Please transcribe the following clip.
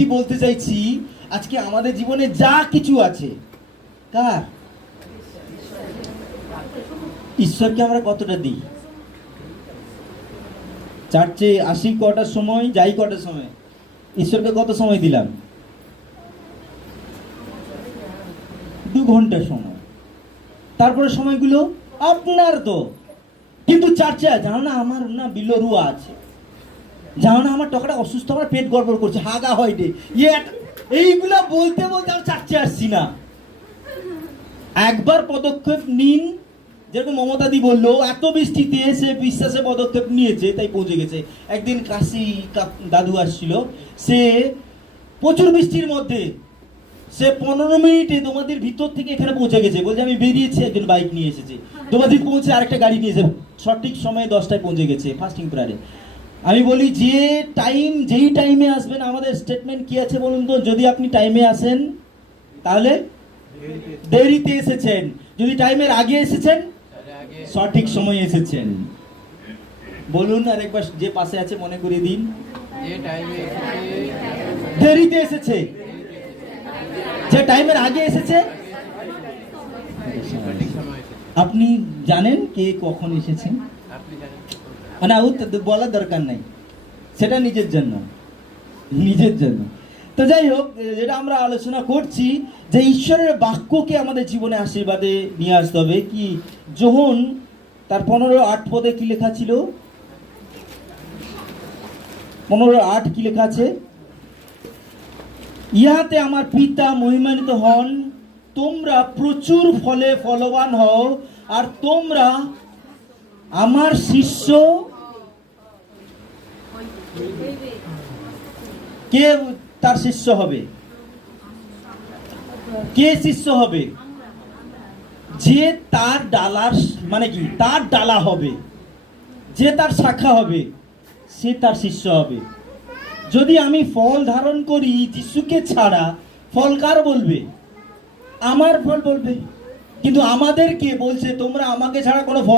কি বলতে চাইছি? আজকে আমাদের জীবনে যা কিছু আছে, কার? ঈশ্বরকে আমরা কতটা দিই? চার্চে আসি কটার সময়, যাই কটার সময়। ঈশ্বরকে কত সময় দিলাম? দু ঘণ্টা সময়। তারপরে সময়গুলো আপনার তো। কিন্তু চার্চে জানো না, আমার না বিলরুয়া আছে। জানো না, আমার টকাটা অসুস্থ, আমার পেট গড়বড় করছে, হাগা হয় রে ইয়ে এইগুলা বলতে বলতে আমি চার্চে আসছি না। একবার পদক্ষেপ নিন, যেরকম মমতাদি বলল, এত বৃষ্টিতে সে বিশ্বাসে পদক্ষেপ নিয়েছে, তাই পৌঁছে গেছে। একদিন কাশি দাদু আসছিল, সে প্রচুর বৃষ্টির মধ্যে, সে পনেরো মিনিটে তোমাদের ভিতর থেকে এখানে পৌঁছে গেছে, বলছে আমি বেরিয়েছি, একজন বাইক নিয়ে এসেছে। তোমাদের পৌঁছে আরেকটা গাড়ি নিয়েছে সঠিক সময়ে দশটায় পৌঁছে গেছে ফাস্টিং প্রারে আমি বলি যে টাইম যেই টাইমে আসবেন আমাদের স্টেটমেন্ট কি আছে বলুন তো? যদি আপনি টাইমে আসেন তাহলে দেরিতে এসেছেন। যদি টাইমের আগে এসেছেন সঠিক সময়ে এসেছেন। বলুন আর একবার যে পাশে আছে মনে করিয়ে দিন। দেরিতে এসেছে। যে টাইমের আগে এসেছে। আপনি জানেন কে কখন এসেছেন? না ও বলার দরকার নাই। সেটা নিজের জন্য। নিজের জন্য। তো যাই হোক, যেটা আমরা আলোচনা করছি যে ঈশ্বরের বাক্যকে আমাদের জীবনে আশীর্বাদে নিয়ে আসতে হবে। কি? যোহন তার পনেরো আট পদে কি লেখা ছিল? পনেরো আট কি লেখা আছে? ইহাতে আমার পিতা মহিমানিত হন, তোমরা প্রচুর ফলে ফলবান হও, আর তোমরা আমার শিষ্য কে তার শিষ্য হবে? কে শিষ্য হবে? যে তার ডালার মানে কি? তার ডালা হবে। যে তার শাখা হবে, সে তার শিষ্য হবে। যদি আমি ফল ধারণ করি যিশুকে ছাড়া, ফল কার বলবে? আমার ফল বলবে। কিন্তু আমাদেরকে বলছে, তোমরা আমাকে ছাড়া কোনো ফল